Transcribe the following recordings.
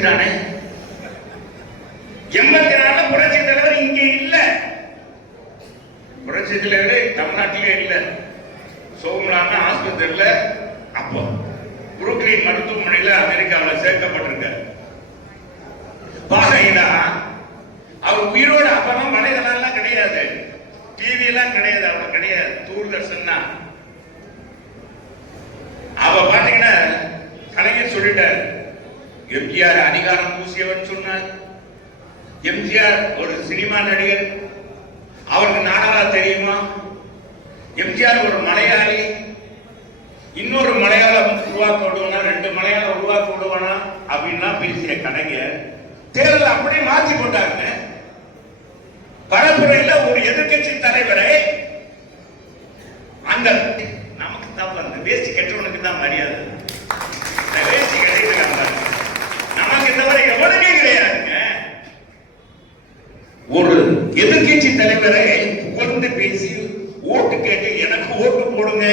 செஞ்சுட்டானே எண்பத்தி நாலுல புரட்சி தலைவர் இங்கே இல்ல. புரட்சி தலைவர் தமிழ்நாட்டிலே இல்ல. சோமலான ஆஸ்பத்திரியில அப்போ புருக்லின் மருத்துவமனையில் அமெரிக்காவில் சேர்க்கப்பட்டிருக்காரு. பாத்தீங்கன்னா அவர் உயிரோடு அப்பெல்லாம் வலைதளம் கிடையாது. டிவி எல்லாம் கிடையாது அவர் கிடையாது. தூர்தர்ஷன் தான் அவ பாத்தீங்கன்னா கலைஞர் சொல்லிட்டாரு எம்ஜிஆர் அதிகாரம் பூசியவன் சொன்னார். எம்ஜிஆர் ஒரு சினிமா நடிகர். அவருக்கு நாடகா தெரியுமா? எம்ஜிஆர் ஒரு மலையாளி. இன்னொரு மலையாளம் உருவாக்க விடுவானா? ரெண்டு மலையாளம் உருவாக்க விடுவானா? அப்படின்லாம் பேசிய கலைஞர் தேர்தல் அப்படியே மாத்தி போட்டாங்க பரப்புரையில் ஒரு எதிர்க்கட்சி தலைவரை அந்த நமக்கு தான் அந்த கெட்டவனுக்கு தான் மரியாதை இந்த வேஷ்டி கட்டிட்டு நமக்கு தவிர எவனுமே கிடையாதுங்க ஒரு எதிர்க்கட்சி தலைவரை புகழ்ந்து பேசி ஓட்டு கேட்டு எனக்கு ஓட்டு போடுங்க.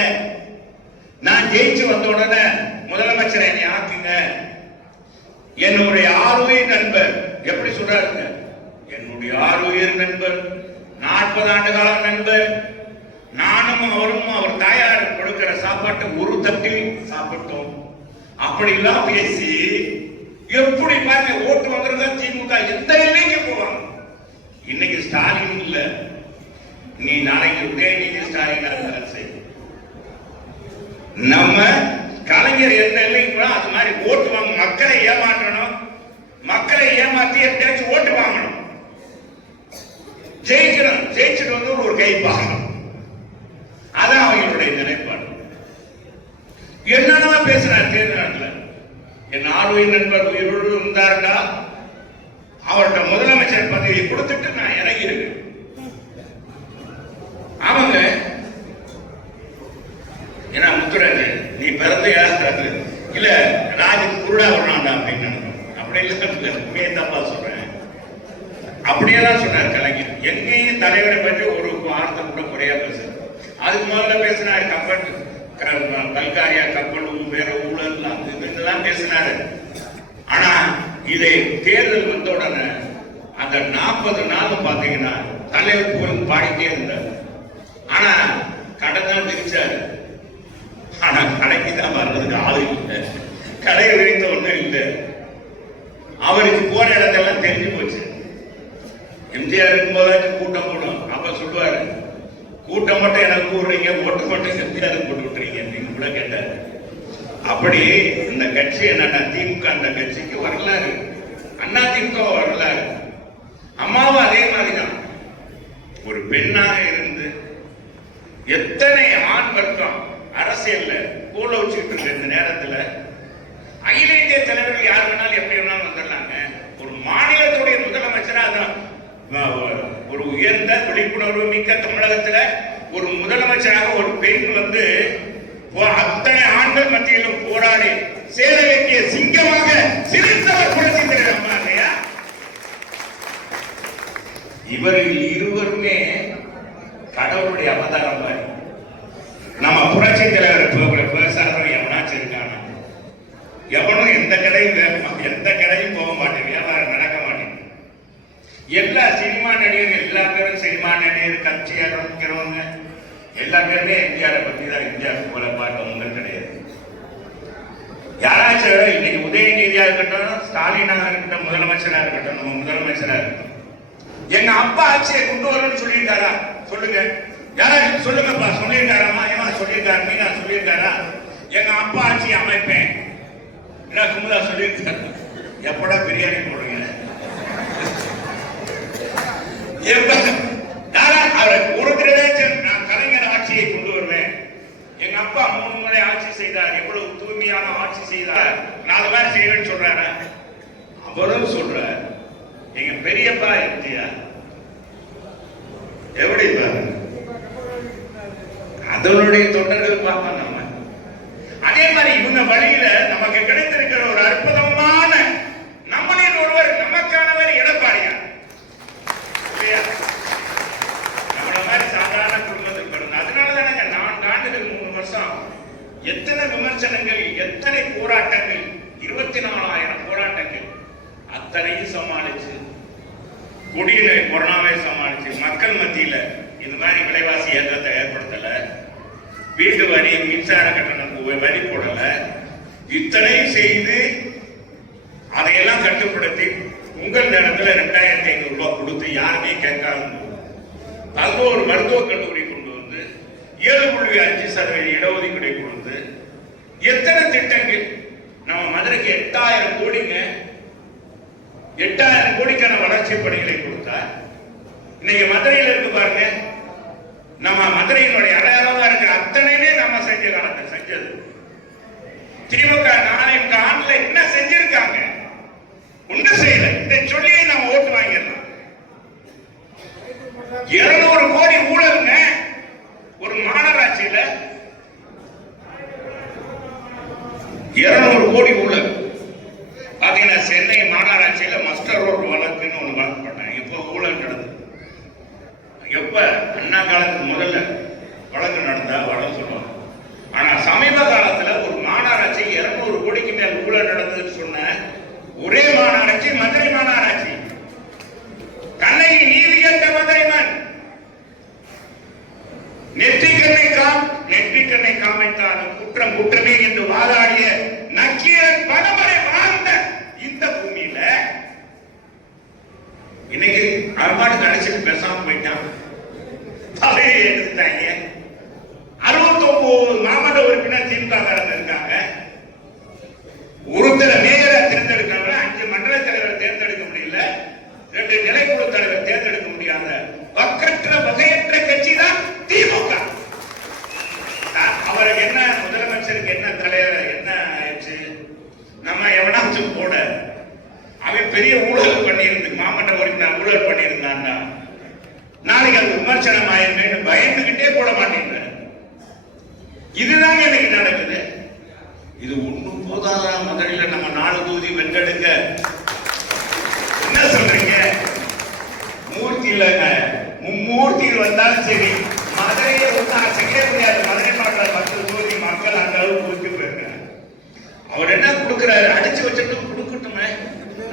நான் ஜெயிச்சு வந்த உடனே முதலமைச்சர் என்னை ஆக்குங்க. என்னுடைய ஆறுயிர் நண்பர். எப்படி சொல்றாருங்க? என்னுடைய ஆறுயிர் நண்பர். நாற்பது ஆண்டு காலம் நண்பர். நானும் அவரும் அவர் தாயார் கொடுக்கிற சாப்பாட்டை ஒரு தட்டில் சாப்பிட்டோம். அப்படிலாம் பேசி எப்படி பாருங்க ஓட்டு வாங்குறதா திமுக? எந்த எல்லைக்கு போவாங்க? இன்னைக்கு ஸ்டாலின் இல்ல. நீ நாளைக்கு உதயநிதி ஸ்டாலின் அரசு நம்ம கலைஞர் எந்த இல்லைங்களோ அது மாதிரி ஓட்டு வாங்க மக்களை ஏமாற்றணும். மக்களை ஏமாத்தி எப்படியாச்சும் ஓட்டு வாங்கணும். ஜெயிக்கணும். ஜெயிச்சுட்டு வந்து ஒரு கை பார்க்கணும். அதான் அவங்களுடைய நிலைப்பாடு. என்னென்ன பேசுறாரு தேர்தல் என் ஆர்வம் நண்பர் உயிரோடு இருந்தார்டா? அவர்கிட்ட முதலமைச்சர் பதவியை கொடுத்துட்டு நான் இறங்கியிருக்கேன். அவங்க ஏன்னா முத்துராஜ் நீ பிறந்த யாரு இல்ல ராஜுக்கு குருடா வரணும்டா அப்படின்னு அப்படி இல்லை உண்மையை தப்பா சொல்றேன். அப்படியெல்லாம் சொன்னார் கலைஞர். எங்கேயும் தலைவரை பற்றி ஒரு வார்த்தை கூட குறையா பேசுறது அதுக்கு முதல்ல பேசினார் கப்பல் கல்காரியா கப்பல் வேற ஊழல் அது இதெல்லாம் பேசினாரு. இதை தேர்தல் வந்த உடனே அந்த நாற்பது நாள் பாத்தீங்கன்னா தலைவர் புகழ் பாடிட்டே இருந்தார். ஆனா கடன் தான் பிரிச்சாரு ஆனா கடைக்கு தான் வர்றதுக்கு ஆளு இல்லை. கடை விரிந்த ஒண்ணும் இல்லை. அவருக்கு போற இடத்தெல்லாம் தெரிஞ்சு போச்சு. எம்ஜிஆர் இருக்கும்போதாச்சும் கூட்டம் போடும். அப்ப சொல்லுவாரு கூட்டம் மட்டும் எனக்கு கூடுறீங்க ஓட்டு மட்டும் எம்ஜிஆர் போட்டு விட்டுறீங்க அப்படின்னு கூட கேட்டாரு. அப்படி இந்த கட்சி என்னன்னா திமுக அந்த கட்சிக்கு வரலாறு. அண்ணா திமுக வரலாறு. அம்மாவும் அதே மாதிரிதான். ஒரு பெண்ணாக இருந்து எத்தனை ஆண் வர்க்கம் அரசியல்ல கூல வச்சுக்கிட்டு இருக்க இந்த நேரத்துல? அகில இந்திய தலைவர்கள் யார் வேணாலும் எப்படி வேணாலும் வந்துடலாங்க. ஒரு மாநிலத்துடைய முதலமைச்சரா அதான். ஒரு உயர்ந்த விழிப்புணர்வு மிக்க தமிழகத்துல ஒரு முதலமைச்சராக ஒரு பெண் வந்து அத்தனை ஆண்கள் மத்தியிலும் போராடி சேர வேண்டிய சிங்கமாக சிரித்தவர் புரட்சி அம்மா இல்லையா? இவர்கள் இருவருமே கடவுளுடைய அவதாரம் மாதிரி. நம்ம புரட்சி தலைவர் பேசாதவன் எவனாச்சும் இருக்கானா? எவனும் எந்த கடையும் வே- எந்த கடையும் போக மாட்டேன் வியாபாரம் நடக்க மாட்டேங்குது எல்லா சினிமா நடிகர் எல்லா பேரும் சினிமா நடிகர் கட்சியாக இருக்கிறவங்க எல்லா பேருமே எம்ஜிஆரை பத்தி தான் எம்ஜிஆர் போல பாட்டோம் யாராச்சும் இன்னைக்கு உதயநிதியா இருக்கட்டும் ஸ்டாலினா இருக்கட்டும் முதலமைச்சரா இருக்கட்டும் நம்ம முதலமைச்சரா இருக்கட்டும். எங்க அப்பா ஆட்சியை கொண்டு வரணும்னு சொல்லியிருக்காரா? சொல்லுங்க. யாராச்சும் சொல்லுங்கப்பா சொல்லியிருக்காராமா ஏமா சொல்லியிருக்காரு? மீனா சொல்லியிருக்காரா? எங்க அப்பா ஆட்சி அமைப்பேன். என்ன குமுதா சொல்லியிருக்காரு. எப்படா பிரியாணி போடுங்க எப்ப யாரா? அவரை ஒரு தடவையாச்சும் நான் கலைஞர் ஆட்சியை கொண்டு வருவேன் எங்க அப்பா மூணு முறை ஆட்சி செய்தார் எவ்வளவு தூய்மையான ஆட்சி செய்தார். நாலு பேர் செய்வேன்னு சொல்றாரு. அவரும் சொல்றார் எங்க பெரியப்பா எம்ஜிஆர் எப்படி பாருங்க அதனுடைய தொண்டர்கள் பார்ப்போம் நம்ம அதே மாதிரி இவங்க வழியில நமக்கு கிடைத்த எத்தனை எத்தனை போராட்டங்கள்? இருபத்தி நாலாயிரம் போராட்டங்கள். அத்தனையும் சமாளிச்சு குடிநீர் கொரோனாவை சமாளிச்சு மக்கள் மத்தியில இந்த மாதிரி விலைவாசி ஏற்றத்தை ஏற்படுத்தல. வீட்டு வரி மின்சார கட்டணம் வரி போடல. இத்தனையும் செய்து அதையெல்லாம் கட்டுப்படுத்தி உங்கள் நேரத்தில் ரெண்டாயிரத்தி ஐநூறு ரூபாய் கொடுத்து யாருமே கேட்காத ஒரு மருத்துவக் கல்லூரி கொண்டு வந்து ஏழு புள்ளி அஞ்சு சதவீத இடஒதுக்கீடு கொடுத்து எத்தனை திட்டங்கள்? நம்ம மதுரைக்கு எட்டாயிரம் கோடிங்க. எட்டாயிரம் கோடிக்கான வளர்ச்சி பணிகளை கொடுத்தா இன்னைக்கு மதுரையில் இருக்கு பாருங்க. நம்ம மதுரையினுடைய அடையாளமா இருக்கிற அத்தனையுமே நம்ம செஞ்ச காலத்தை செஞ்சது திமுக நாளைக்கு ஆண்டுல என்ன செஞ்சிருக்காங்க ஒன்றும் செய்யல இதை சொல்லியே நம்ம ஓட்டு வாங்கிடலாம் இருநூறு கோடி ஊழலுங்க ஒரு மாநகராட்சியில இருநூறு கோடி ஊழல் பாத்தீங்கன்னா சென்னை மாநகராட்சியில மஸ்டர் ரோட் வழக்குன்னு ஒண்ணு வழக்கு பண்ணாங்க இப்போ ஊழல் நடந்தது எப்ப அண்ணா காலத்துக்கு முதல்ல வழக்கு நடந்தா வழக்கு சொல்லுவாங்க ஆனா சமீப காலத்துல ஒரு மாநகராட்சி இருநூறு கோடிக்கு மேல் ஊழல் நடந்ததுன்னு சொன்ன ஒரே மாநகராட்சி மதுரை மாநகராட்சி கண்ணகி நீதி கட்ட மதுரை மண் நெற்றிக்கண்ணை காம் நெற்றிக்கண்ணை காமைத்தான் குற்றம் குற்றமே என்று வாதாடிய நக்கீரன் பலமுறை வாழ்ந்த இந்த பூமியில இன்னைக்கு அவன் கடைசியில் பேசாம போயிட்டான் தலையை எடுத்துட்டாங்க அறுபத்தி ஒன்பது மாவட்ட உறுப்பினர் திமுக காரங்க இருக்காங்க ஒருத்தர மேயரை தேர்ந்தெடுக்காங்க அஞ்சு மண்டல தலைவர் தேர்ந்தெடுக்க முடியல ரெண்டு நிலைக்குழு தலைவர் தேர்ந்தெடுக்க முடியாத வக்கற்ற வகையற்ற கட்சி தான் திமுக அஹ் அவருக்கு என்ன முதலமைச்சருக்கு என்ன தலைவர் என்ன ஆயிடுச்சு நம்ம எவனாச்சும் போட அவன் பெரிய ஊழல் பண்ணியிருந்து மாவட்ட உறுப்பினர் ஊழல் பண்ணியிருந்தான்னா நாளைக்கு அது விமர்சனம் ஆயிருமேன்னு பயந்துகிட்டே போட மாட்டேங்கிறார் இதுதாங்க இன்னைக்கு நடக்குது ஒன்றும் ஒண்ணும் போதாதா நம்ம நாலு தொகுதி வென்றெடுக்க என்ன சொல்றீங்க? மூர்த்தி இல்லைங்க மும்மூர்த்திகள் வந்தாலும் சரி மதுரையை வந்து அசைக்கவே முடியாது. மதுரை மாவட்ட பத்து தொகுதி மக்கள் அந்த அளவுக்கு கொடுத்து போயிருக்காங்க. அவர் என்ன கொடுக்குறாரு? அடிச்சு வச்சுட்டு கொடுக்கட்டுமே.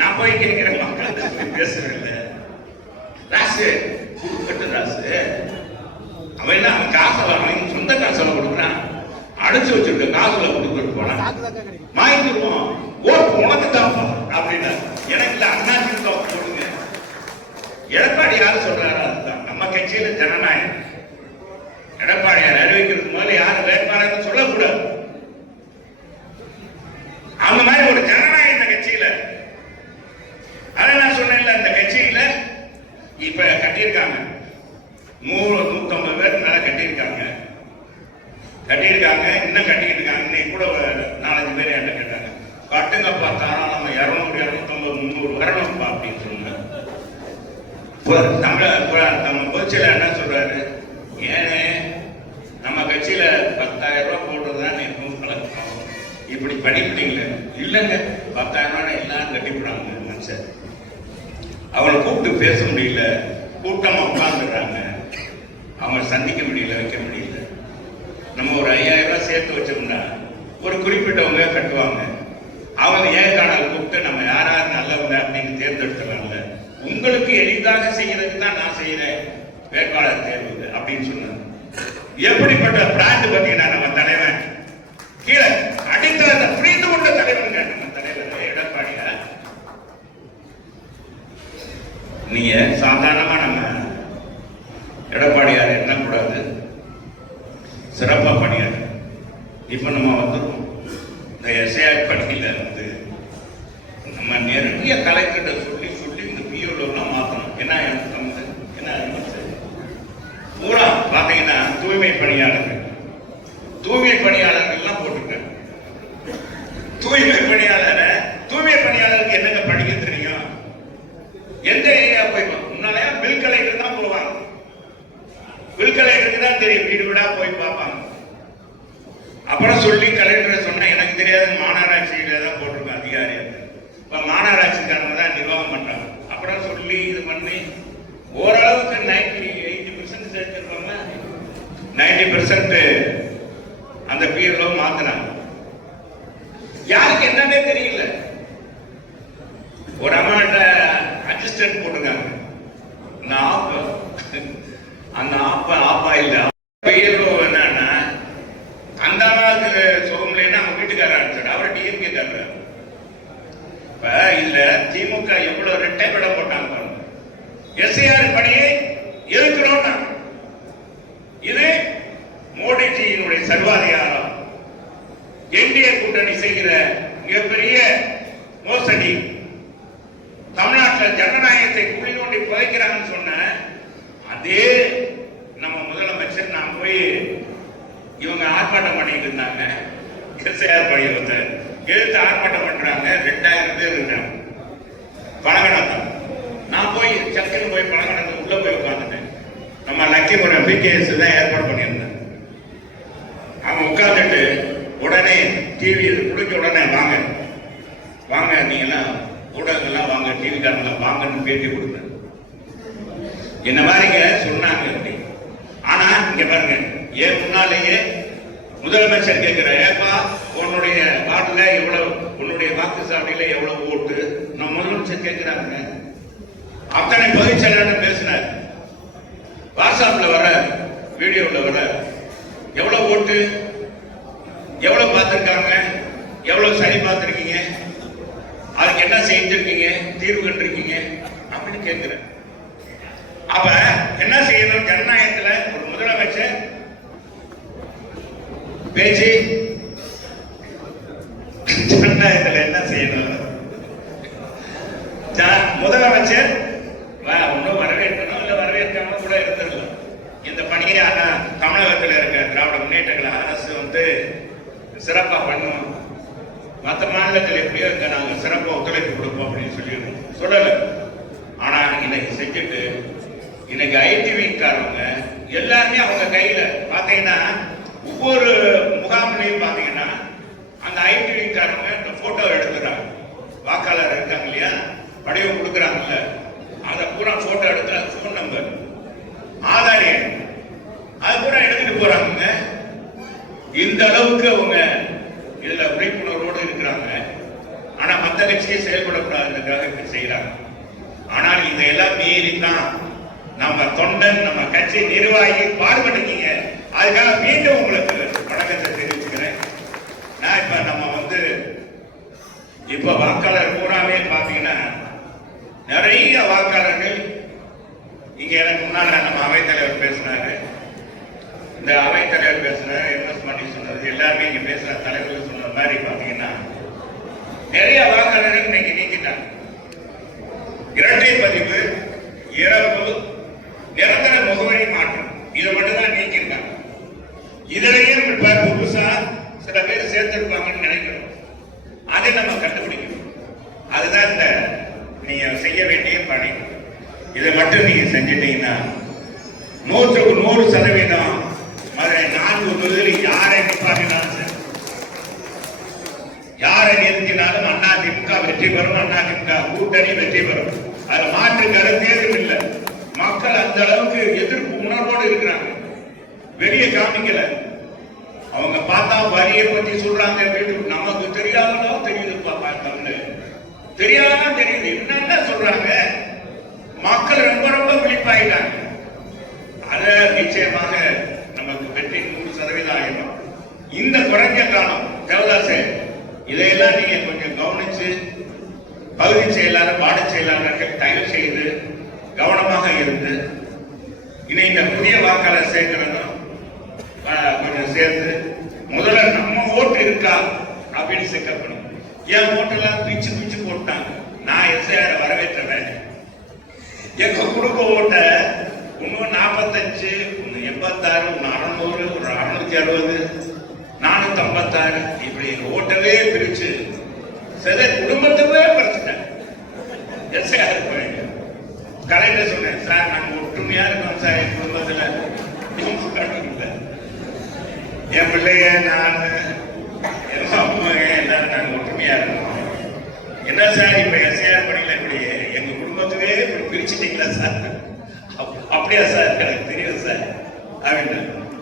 நான் போய் கேட்கிற மக்கள் பேசுறேன் ராசு கொடுக்கட்டும் ராசு. அவன் என்ன அவன் காசை அவன் சொந்த காசை கொடுக்குறான். அடிச்சு வச்சு காசுல கொடுத்துட்டு போனான் வாங்கிடுவோம் ஓட்டு உனக்கு தான் அப்படின்னா எனக்கு இல்ல அண்ணாச்சி தான் போடுங்க எடப்பாடி யாரு சொல்றாரு அதுதான் நம்ம கட்சியில ஜனநாயகம் எடப்பாடியார் அறிவிக்கிறதுக்கு முதல்ல யாரு வேட்பாளர் சொல்லக்கூடாது அந்த மாதிரி ஒரு ஜனநாயகம் இந்த கட்சியில அதை நான் சொன்னேன்ல இந்த கட்சியில இப்ப கட்டியிருக்காங்க நூறு நூத்தம்பது பேருக்கு மேல கட்டியிருக்காங்க கட்டியிருக்காங்க இன்னும் கட்டிட்டு இருக்காங்க இன்னைக்கு கூட ஒரு நாலஞ்சு பேர் என்கிட்ட கேட்டாங்க கட்டுங்கப்பா தாராளம் இரநூறு இரநூத்தம்பது முந்நூறு வரணும்ப்பா அப்படின்னு சொன்னாங்க இப்போ நம்ம பொதுச்செயலர் என்ன சொல்றாரு? ஏனே நம்ம கட்சியில பத்தாயிரம் ரூபாய் போடுறதுதான் எப்பவும் பழக்கம் இப்படி படிப்பீங்களே? இல்லைங்க. பத்தாயிரம் ரூபாய் எல்லாரும் கட்டிவிடாங்க மனுஷன். அவளை கூப்பிட்டு பேச முடியல. கூட்டமா உட்காந்துடுறாங்க அவங்களை சந்திக்க முடியல வைக்க முடியல நம்ம ஒரு ஐயாயிரம் ரூபாய் சேர்த்து வச்சோம்னா ஒரு குறிப்பிட்டவங்க கட்டுவாங்க அவங்க ஏகாணல் கூப்பிட்டு நம்ம யார் யார் நல்லவங்க அப்படின்னு தேர்ந்தெடுத்துடலாம்ல உங்களுக்கு எளிதாக செய்யறதுக்கு தான் நான் செய்யறேன் வேட்பாளர் தேர்வு அப்படின்னு சொன்னாங்க. எப்படிப்பட்ட பிராண்ட் பார்த்தீங்கன்னா நம்ம தலைவர் கீழே அடித்தளத்தை புரிந்து கொண்ட தலைவருங்க நம்ம தலைவர் எடப்பாடியார் நீங்க சாதாரணமா நம்ம எடப்பாடியார் எண்ணக்கூடாது சிறப்பா பணியார் இப்ப நம்ம வந்துருக்கோம் இந்த எஸ்ஐஆர் பணியில வந்து நம்ம நேரடியா கலெக்டர்கிட்ட சொல்லி சொல்லி இந்த பிஓலாம் மாத்தணும் என்ன எனக்கு வந்து என்ன அறிவிச்சு? பூரா பாத்தீங்கன்னா தூய்மை பணியாளர்கள். தூய்மை பணியாளர்கள்லாம் போட்டுட்டேன் தூய்மை பணியாளரை தூய்மை பணியாளருக்கு என்னங்க படிக்க தெரியும்? எந்த ஏரியா போய் முன்னாலே பில் கலெக்டர் தான் போவாங்க. பில் கலெக்டருக்கு தான் தெரியும் வீடு வீடா போய் பார்ப்பாங்க. அப்புறம் சொல்லி கலெக்டரை சொன்னா எனக்கு தெரியாது மாநகராட்சியில தான் போட்டிருக்கோம் அதிகாரி. இப்போ மாநகராட்சிக்காரங்க தான் நிர்வாகம் பண்றாங்க. அப்புறம் சொல்லி இது பண்ணி ஓரளவுக்கு நைன்டி எயிட்டி பர்சன்ட் சேர்த்துருப்பாங்க. நைன்டி பெர்சன்ட் அந்த பீரியட்ல மாத்தினாங்க. யாருக்கு என்னன்னே தெரியல. ஒரு அம்மாட்ட அசிஸ்டன்ட் போட்டுருக்காங்க. நான் ஆப்ப அந்த ஆப்பா ஆப்பா இல்ல. பீரியட்ல என்னன்னா அந்த அளவுக்கு சுகம் இல்லைன்னா அவங்க வீட்டுக்காரர் அனுப்பிச்சாரு. அவர் டிஎம்கே தர்றாரு இப்ப இல்ல திமுக எவ்வளவு ரெட்டை விட போட்டாங்க எஸ்ஐஆர் பணியை எதிர்க்கிறோம் நாங்க. இது மோடிஜியினுடைய சர்வாதிகாரம் என்டிஏ கூட்டணி செய்கிற மிகப்பெரிய மோசடி தமிழ்நாட்டில் ஜனநாயகத்தை குழி நோண்டி புதைக்கிறாங்கன்னு சொன்ன அதே நம்ம முதலமைச்சர் நான் போய் இவங்க ஆர்ப்பாட்டம் பண்ணிட்டு இருந்தாங்க எஸ்ஐஆர் படிவத்தை எழுத்து ஆர்ப்பாட்டம் பண்றாங்க ரெண்டாயிரம் பேர் இருக்காங்க பழகணம் நான் போய் சக்குன்னு போய் பழகணத்துக்கு உள்ள போய் உட்கார்ந்துட்டேன் நம்ம லக்கிபுரம் தான் ஏற்பாடு பண்ணியிருந்தேன். அவன் உட்காந்துட்டு உடனே டிவி முடிஞ்ச உடனே வாங்க. வாங்க நீங்களாம் ஊடகங்கள்லாம் வாங்க டிவிக்காரங்களாம் வாங்கன்னு பேட்டி கொடுத்தேன். என்ன மாதிரிங்க சொன்னாங்க அப்படி. ஆனா இங்க பாருங்க ஏன் முன்னாலேயே முதலமைச்சர் கேட்கிற ஏப்பா உன்னுடைய வார்டில் எவ்வளவு உன்னுடைய வாக்கு எவ்வளவு ஓட்டு? நம்ம முதலமைச்சர் கேட்கிறாங்க அத்தனை பகுதி செயலாளர் பேசினார். வாட்ஸ்அப்ல வர வீடியோல வர எவ்வளவு ஓட்டு எவ்வளவு பார்த்திருக்காங்க எவ்வளவு சரி பார்த்திருக்கீங்க அதுக்கு என்ன செஞ்சிருக்கீங்க தீர்வு கண்டிருக்கீங்க அப்படின்னு கேட்குறேன். அப்ப என்ன செய்யணும்? ஜனநாயகத்தில் ஒரு முதலமைச்சர் பேச்சு ஜனநாயகத்தில் என்ன செய்யணும்? முதலமைச்சர் இந்த தமிழகத்தில் ஆனா தமிழகத்துல இருக்க திராவிட முன்னேற்றங்களை அரசு வந்து சிறப்பா பண்ணும் மற்ற மாநிலத்தில் எப்படியோ இங்கே நாங்க சிறப்பா ஒத்துழைப்பு கொடுப்போம் அப்படின்னு சொல்லி சொல்லலை. ஆனா இன்னைக்கு செஞ்சுட்டு இன்னைக்கு ஐடிவிக்காரவங்க எல்லாருமே அவங்க கையில பாத்தீங்கன்னா ஒவ்வொரு முகாம்லையும் பாத்தீங்கன்னா அந்த ஐடிவி இந்த போட்டோ எடுக்கிறாங்க. வாக்காளர் இருக்காங்க இல்லையா? படிவம் கொடுக்குறாங்கல்ல. அதை பூரா போட்டோ இந்த அளவுக்கு அவங்க இதுல விழிப்புணர்வோடு இருக்கிறாங்க. ஆனா மத்த கட்சியை செயல்படக்கூடாதுன்றதுக்காக செய்யறாங்க ஆனால் இதையெல்லாம் மீறி தான் நம்ம தொண்டன் நம்ம கட்சி நிர்வாகி பார்வையிட்டீங்க அதுக்காக மீண்டும் உங்களுக்கு வணக்கத்தை தெரிவிச்சுக்கிறேன். நான் இப்ப நம்ம வந்து இப்ப வாக்காளர் பூராமே பாத்தீங்கன்னா நிறைய வாக்காளர்கள் இங்க எனக்கு முன்னால நம்ம அவைத்தலைவர் பேசினாரு. இந்த அவைத்தலைவர் பேசினார் எம்எஸ் மணி சொன்னது எல்லாருமே இங்க பேசுற தலைவர்கள் சொன்ன மாதிரி பாத்தீங்கன்னா நிறைய வாக்காளர்கள் இன்னைக்கு நீக்கிட்டாங்க. இரட்டை பதிவு இறப்பு நிரந்தர முகவரி மாற்றம். இதை மட்டும் தான் நீக்கியிருக்காங்க இதுலயும் இப்ப புதுசா சில பேர் சேர்த்திருப்பாங்கன்னு நினைக்கிறோம். அதை நம்ம கண்டுபிடிக்கணும். அதுதான் இந்த நீங்க செய்ய வேண்டிய பணி. இதை மட்டும் நீங்க செஞ்சிட்டீங்கன்னா நூற்றுக்கு நூறு சதவீதம் மதுரை நான்கு தொகுதியில் யாரை நிப்பாட்டினாலும் சரி யாரை நிறுத்தினாலும் அண்ணா திமுக கூட்டணி வெற்றி பெறும். அதுல மாற்று கருத்தேதும் இல்லை. மக்கள் அந்த அளவுக்கு எதிர்ப்பு உணர்வோடு இருக்கிறாங்க. வெளியே காமிக்கல. அவங்க பார்த்தா வரியை பத்தி சொல்றாங்க வீட்டுக்கு நமக்கு தெரியாதோ தெரியுதுப்பா பார்த்தோம்னு தெரியாதான் தெரியுது. என்னென்ன சொல்றாங்க? மக்கள் ரொம்ப ரொம்ப விழிப்பாயிட்டாங்க. அத நிச்சயமாக நமக்கு வெற்றி நூறு சதவீதம் ஆயிடும். இந்த குறைஞ்ச காலம் தேவதாசே இதையெல்லாம் நீங்க கொஞ்சம் கவனிச்சு பகுதி செயலாளர் வார்டு செயலாளர்கள் தயவு செய்து கவனமாக இருந்து இனி இந்த புதிய வாக்காளர் சேர்க்கிறதும் கொஞ்சம் சேர்த்து முதல்ல நம்ம ஓட்டு இருக்கா அப்படின்னு செக்கப் பண்ணும் என் ஓட்டெல்லாம் பிச்சு பிச்சு போட்டாங்க? நான் எஸ்ஐஆர் வரவேற்றவன். எங்க குடும்ப ஓட்ட ஒன்று நாற்பத்தஞ்சு ஒன்று எண்பத்தாறு ஒன்று அறநூறு ஒரு அறுநூத்தி அறுபது நானூத்தி ஐம்பத்தாறு இப்படி ஓட்டவே பிரிச்சு சில குடும்பத்தவே பறிச்சுட்டேன் எஸ்ஐஆர் போயிங்க கலெக்டர் சொன்னேன் சார் நாங்கள் ஒற்றுமையா இருக்கோம் சார் என் குடும்பத்தில். இல்லை. என் பிள்ளைய நான் என் அம்மா எல்லாரும் நாங்கள் ஒற்றுமையா இருக்கோம். என்ன சார் இப்ப எஸ்ஐஆர் பணியில இப்படி எங்க குடும்பத்தவே இப்படி பிரிச்சுட்டீங்களா சார்? அப்- அப்படியா சார் எனக்கு தெரியும் சார் அப்படின்னு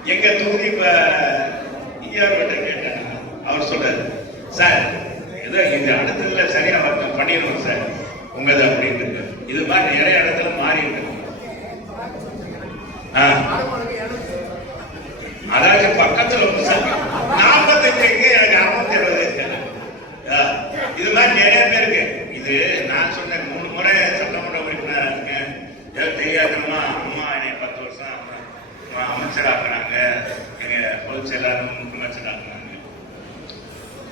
எங்க தொகுதி இப்ப ஈஆர் கேட்டாங்க. அவர் சொல்றாரு சார் ஏதோ இந்த அடுத்ததுல சரியா வந்து பண்ணிடுவோம் சார். உங்கது அப்படின்னு இருக்கு இது மாதிரி நிறைய இடத்துல மாறி இருக்கு. ஆ. அதாவது பக்கத்துல சார் இருக்கு எனக்கு அறுநூத்தி அறுபது இருக்கு ஆ. இது மாதிரி நிறைய பேருக்கு இது நான் சொன்னேன் மூணு முறை சட்டமன்ற உறுப்பினரா இருக்கேன் ஏதோ தெரியாதம்மா அம்மா என்னை பத்து வருஷம் அம்மா அமைச்சராக்குனாங்க எங்க பொதுச் செயலாளர் அமைச்சராக்குனாங்க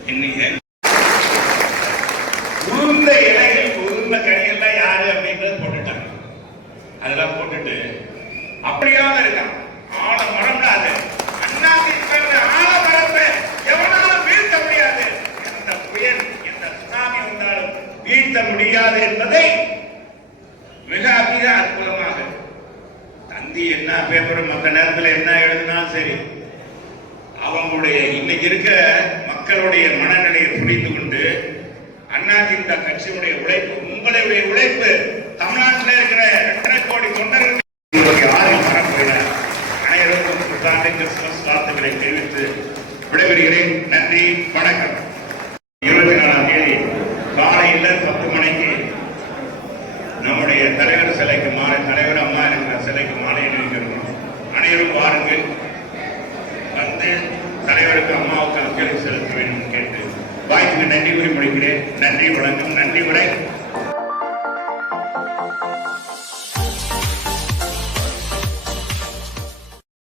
இன்னைக்கு உளுந்த இலைகள் உளுந்த கனியெல்லாம் யாரு அப்படின்றது போட்டுட்டாங்க அதெல்லாம் போட்டுட்டு அப்படியாக இருக்கான். ஆழ மரம்டாத அண்ணாந்து இருக்கிற ஆழ மரத்தை எவனாலும் வீழ்த்த முடியாது. எந்த புயல் எந்த சுனாமி வந்தாலும் வீழ்த்த முடியாது என்பதை மிக மிக அற்புதமாக தந்தி என்ன பேப்பர் மற்ற நேரத்தில் என்ன எழுதினாலும் சரி அவங்களுடைய இன்னைக்கு இருக்க மக்களுடைய மனநிலையை புரிந்து கொண்டு அதிமுக கட்சியினுடைய உழைப்பு உங்களுடைய உழைப்பு தமிழ்நாட்டில் இருக்கிற கோடி தொண்டர்கள் ஆர்வம் பரப்புகிற அனைவருக்கும் புத்தாண்டு கிறிஸ்துமஸ் வாழ்த்துக்களை தெரிவித்து விடைபெறுகிறேன். நன்றி வணக்கம்.